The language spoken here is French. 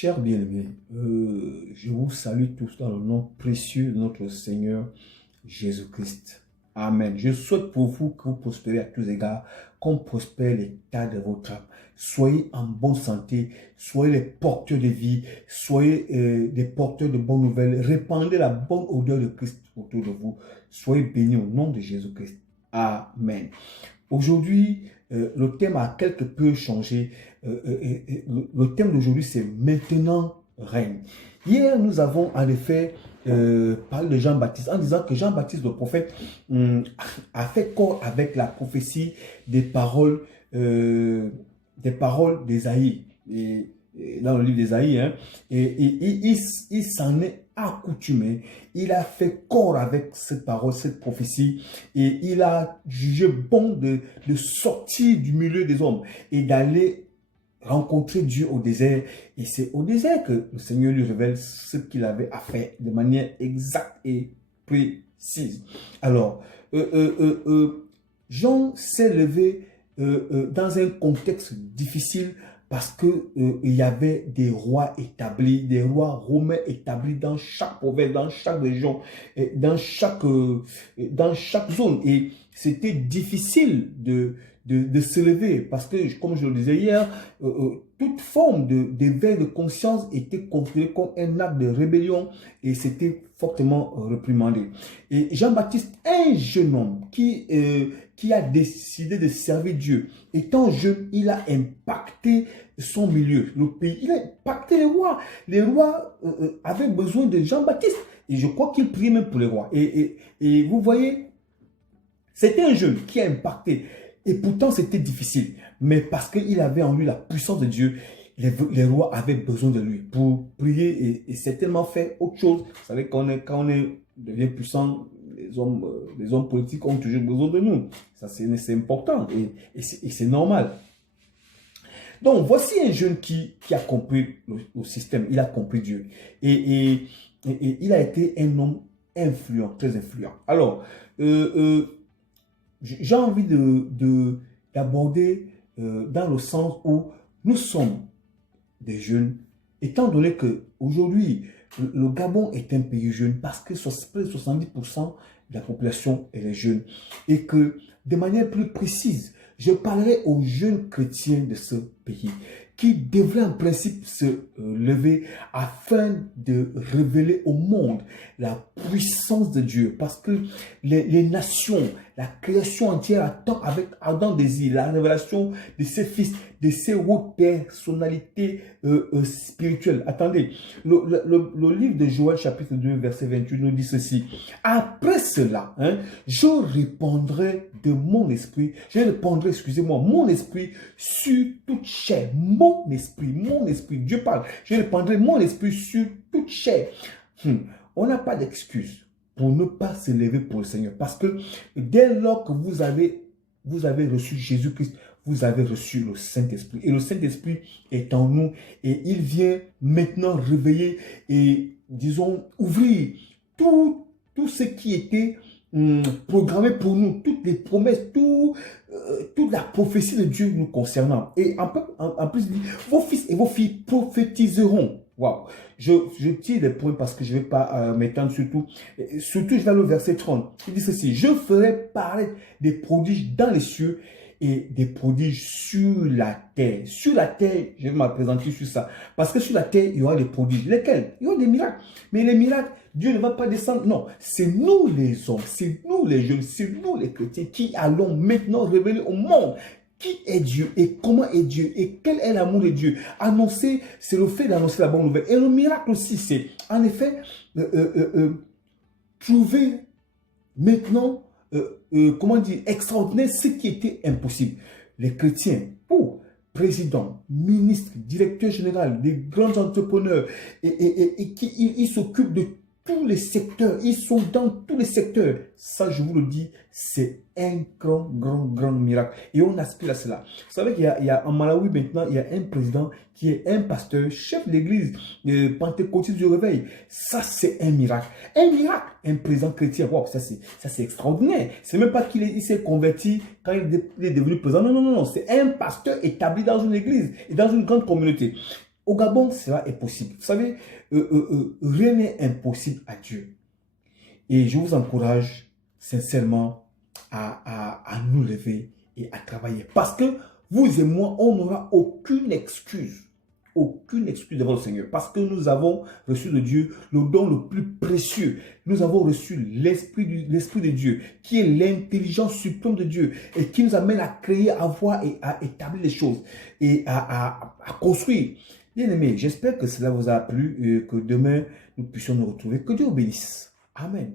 Chers bien-aimés, je vous salue tous dans le nom précieux de notre Seigneur Jésus-Christ. Amen. Je souhaite pour vous que vous prospérez à tous égards, qu'on prospère l'état de votre âme. Soyez en bonne santé, soyez les porteurs de vie, soyez des porteurs de bonnes nouvelles. Répandez la bonne odeur de Christ autour de vous. Soyez bénis au nom de Jésus-Christ. Amen. Aujourd'hui, le thème a quelque peu changé. Le thème d'aujourd'hui, c'est maintenant règne. Hier, nous avons en effet parlé de Jean-Baptiste en disant que Jean-Baptiste, le prophète, a fait corps avec la prophétie des paroles d'Ésaïe. Dans le livre d'Ésaïe, hein, il s'en est accoutumé, il a fait corps avec cette parole, cette prophétie, et il a jugé bon de sortir du milieu des hommes et d'aller rencontrer Dieu au désert. Et c'est au désert que le Seigneur lui révèle ce qu'il avait à faire de manière exacte et précise. Alors, Jean s'est levé dans un contexte difficile, parce que il y avait des rois établis, des rois romains établis dans chaque province, dans chaque région, dans chaque zone. Et c'était difficile de se lever, parce que, comme je le disais hier, toute forme d'éveil de conscience était considérée comme un acte de rébellion, et c'était fortement réprimandé. Et Jean-Baptiste, un jeune homme qui a décidé de servir Dieu, étant jeune, il a impacté son milieu, le pays, il a impacté les rois. Les rois avaient besoin de Jean-Baptiste, et je crois qu'il priait même pour les rois. Et vous voyez, c'était un jeune qui a impacté, et pourtant c'était difficile, mais parce qu'il avait en lui la puissance de Dieu, les rois avaient besoin de lui pour prier, et certainement faire autre chose. Vous savez, quand on devient puissant, les hommes politiques ont toujours besoin de nous. Ça, c'est important, et c'est normal. Donc, voici un jeune qui a compris le système, il a compris Dieu. Et il a été un homme influent, très influent. Alors, j'ai envie d'aborder dans le sens où nous sommes des jeunes, étant donné qu'aujourd'hui, le Gabon est un pays jeune, parce que près de 70% de la population est jeune. Et que, de manière plus précise, je parlerai aux jeunes chrétiens de ce pays qui devraient en principe se lever afin de révéler au monde la puissance de Dieu. Parce que les nations, la création entière attend avec ardent désir la révélation de ses fils, de ses hautes personnalités spirituelles. Attendez, le livre de Joël chapitre 2 verset 28 nous dit ceci. Après cela, je répandrai de mon esprit, mon esprit sur toute chair. Mon esprit, Dieu parle. Je répandrai mon esprit sur toute chair. On n'a pas d'excuse pour ne pas se lever pour le Seigneur. Parce que dès lors que vous avez reçu Jésus-Christ, vous avez reçu le Saint-Esprit. Et le Saint-Esprit est en nous. Et il vient maintenant réveiller et, disons, ouvrir tout ce qui était programmé pour nous, toutes les promesses, toute la prophétie de Dieu nous concernant. Et en plus, il dit, vos fils et vos filles prophétiseront. Waouh! Je tire des points parce que je ne vais pas m'étendre sur tout. Surtout, je vais au verset 30. Il dit ceci, je ferai paraître des prodiges dans les cieux et des prodiges sur la terre. Sur la terre, je vais me présenter sur ça. Parce que sur la terre, il y aura des prodiges. Lesquels? Il y aura des miracles. Mais les miracles, Dieu ne va pas descendre. Non, c'est nous les hommes, c'est nous les jeunes, c'est nous les chrétiens qui allons maintenant révéler au monde qui est Dieu et comment est Dieu et quel est l'amour de Dieu. Annoncer, c'est le fait d'annoncer la bonne nouvelle. Et le miracle aussi, c'est en effet trouver maintenant, extraordinaire ce qui était impossible. Les chrétiens, présidents, ministres, directeurs généraux, des grands entrepreneurs, et qui ils s'occupent de tous les secteurs, ils sont dans tous les secteurs. Ça, je vous le dis, c'est un grand miracle. Et on aspire à cela. Vous savez qu'il y a en Malawi maintenant, il y a un président qui est un pasteur, chef d'église, pentecôtiste du réveil. Ça, c'est un miracle. Un miracle. Un président chrétien. Wow, ça, c'est extraordinaire. C'est même pas qu'il s'est converti quand il est devenu président. Non. C'est un pasteur établi dans une église et dans une grande communauté. Au Gabon, cela est possible. Vous savez, rien n'est impossible à Dieu. Et je vous encourage sincèrement à nous lever et à travailler. Parce que vous et moi, on n'aura aucune excuse. Aucune excuse devant le Seigneur. Parce que nous avons reçu de Dieu le don le plus précieux. Nous avons reçu l'Esprit de Dieu, qui est l'intelligence suprême de Dieu et qui nous amène à créer, à voir et à établir les choses et à construire. Bien aimé, j'espère que cela vous a plu et que demain, nous puissions nous retrouver. Que Dieu vous bénisse. Amen.